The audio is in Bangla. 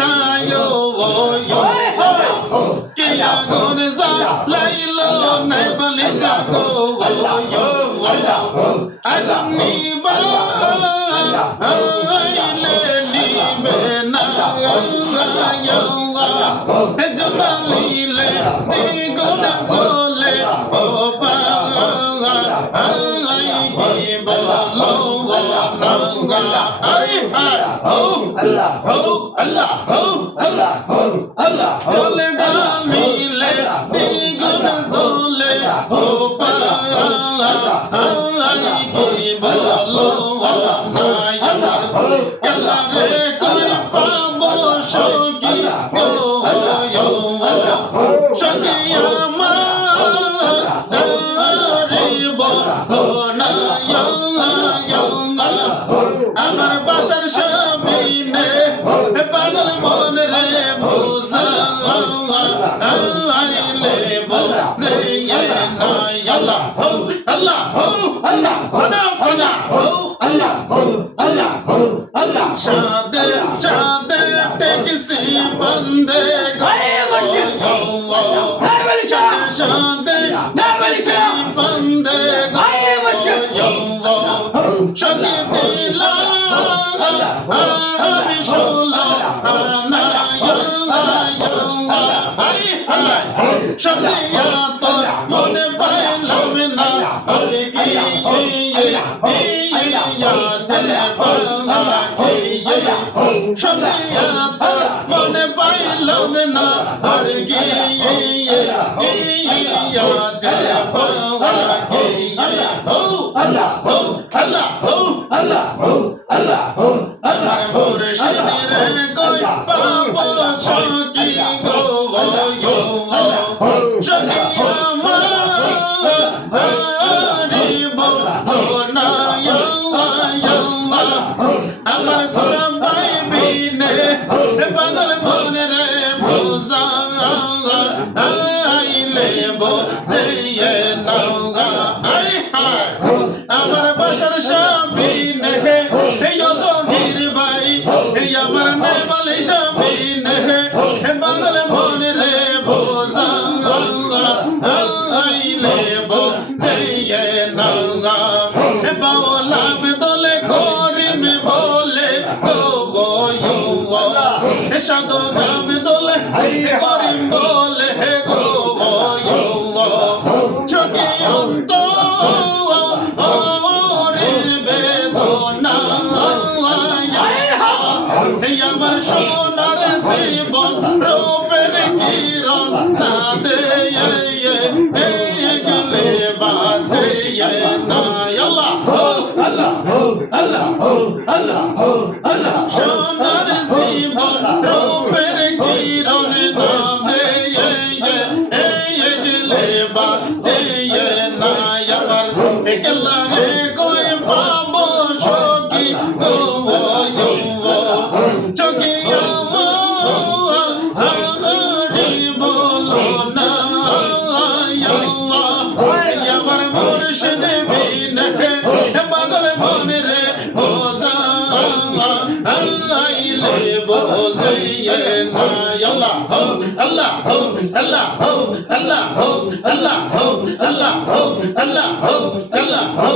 shayo yo ke agon za lailo nai balisha ko yo agni ba le li me na yo Jalali le gona sole o ba ai ki bolo nanga ai ho Allah ho jole dali le gona sole o ba ai ki bolo nanga kala re koi pabo shogi আমার বাসার সামনে পাগল মন রে বোঝা আইলে বোঝে আল্লাহ হো আল্লাহ হো আল্লাহ ফানা ফানা হো আল্লাহ হো আল্লাহ হো আল্লাহ চাঁদে চাঁদে টেকসি বন্দে গায়ে বসে চাঁদে টেকসি বন্দে গায়ে বসে সঙ্গে দিলা আমি শোলা সঙ্গে তোর মনে পাইলাম না আর কি সঙ্গে তোর মনে পাইলাম না আর কি Allah ho Allah ho Allah ho Allah ho আমার মুর্শিদের কই পাবো সকি গো yo সকি আমার সরবাই বিনে পাগল মনে রে ভোজা আইলে বোঝে না আমার বাসার সামনে জহির ভাই আমার নাই বলে সামনে পাগল মনে রে বোঝা আইলে বোঝে না বাউলাম দোলে করিম বলে গো সাধু নাম দোলে করিম বলে গো চোখে অন্ত আমার সোনার জীবন রূপের কিরণ না দে গেলে বাজে না আল্লাহ হো আল্লাহ হো আল্লাহ হো আল্লাহ হো আল্লাহ সোনার জীবন রূপের কিরণ না দে গেলে বাজে না আমার একলা রে কই পাবো সখী গো চোখে বলো না আমার মুর্শিদ বিনে পাগল মনে রে বোঝা আইলে বোঝে না আল্লাহ হো আল্লাহ হো আল্লাহ হো আল্লাহ হো আল্লাহ হো